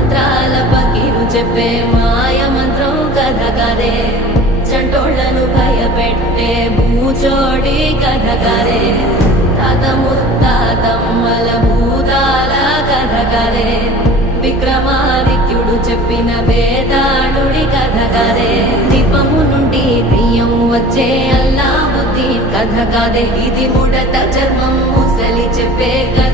మంత్రాల పకీరు చెప్పే మాయ మంత్రం కథ కదే చంటోళ్లను భయపెట్టే భూచోడి కథ కదే తాత ముత్తాతమ్మల భూతాల కథ కదే విక్రమాదిత్యుడు చెప్పిన వేదాళుడి కథ కదే దీపము నుండి దెయ్యం వచ్చే అల్లావుద్దీన్ కథ కాదే ఇది ముడత చర్మం ముసలి చెప్పే కథ